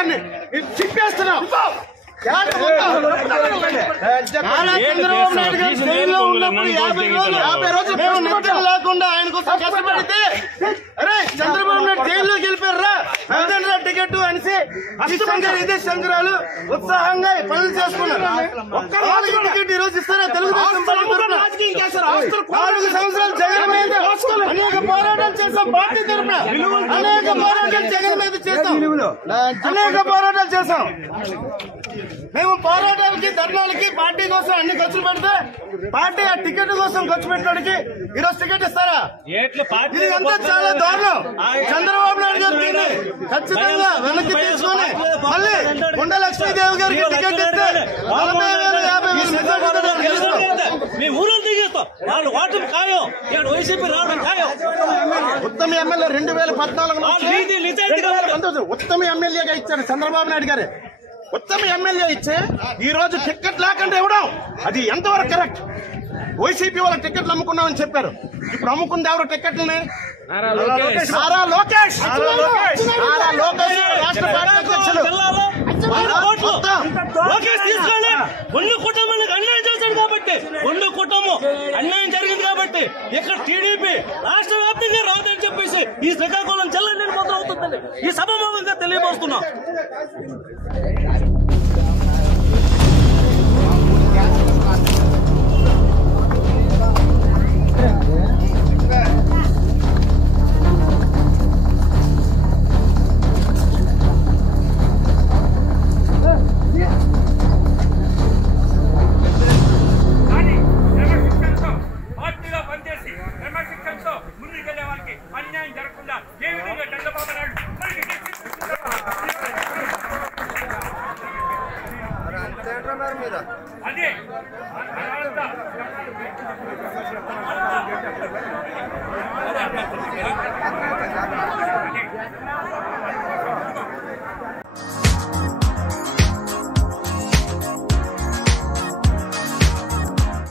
గారిని చింపేస్తున్నాం. చంద్రబాబు నాయుడు గారు జైల్లో ఉన్నప్పుడు 50 రోజులు మేము నిద్ర లేకుండా ఆయన కోసం కష్టపడితే అరే చంద్రబాబు నాయుడు జైల్లోకి వెళ్ళిపోయారా వెళ్తారా టికెట్ అనేసి ఇదే సంక్రాలు ఉత్సాహంగా పనులు చేసుకున్నారు. ఒక్క టికెట్ ఈ రోజు ఇస్తారా? తెలుగుదేశం 4 సంవత్సరాలు జగన్ మీద అనేక పోరాటాలు చేస్తాం. పార్టీ తరఫున అనేక పోరాటాలు జగన్ మీద చేస్తాం. అనేక పోరాటాలు చేస్తాం. మేము పోరాటాలకి ధర్నాలకి పార్టీ కోసం అన్ని ఖర్చులు పెడితే పార్టీ ఆ టికెట్ కోసం ఖర్చు పెట్టడానికి ఈరోజు టికెట్ ఇస్తారా? ఇది అంతా చాలా దారుణం. చంద్రబాబు నాయుడు గారు ఖచ్చితంగా వెనక్కి తీసుకుని మళ్ళీ కొండ లక్ష్మీదేవి గారికి టికెట్ ఇస్తే 40,000 ఉత్తమ ఎమ్మెల్యే 2014 ఉత్తమ ఎమ్మెల్యేగా ఇచ్చారు చంద్రబాబు నాయుడు గారు. ఉత్తమ ఎమ్మెల్యే ఇచ్చే ఈ రోజు టికెట్ లేకుండా ఇవ్వడం అది ఎంతవరకు కరెక్ట్? వైసీపీ వాళ్ళకి టికెట్లు అమ్ముకున్నామని చెప్పారు. ఇప్పుడు అమ్ముకుంది ఎవరు టికెట్లని? నారా లోకేష్ రాష్ట్ర పార్టీ అధ్యక్షులు. కుటుంబానికి అన్యాయం చేశాడు కాబట్టి కుటుంబం అన్యాయం జరిగింది కాబట్టి ఇక్కడ టీడీపీ రాష్ట్ర వ్యాప్తంగా రాదని చెప్పేసి ఈ శ్రీకాకుళం జిల్లా నేను మొదలవుతుందని ఈ సభాముఖంగా తెలియబోస్తున్నాం. అదే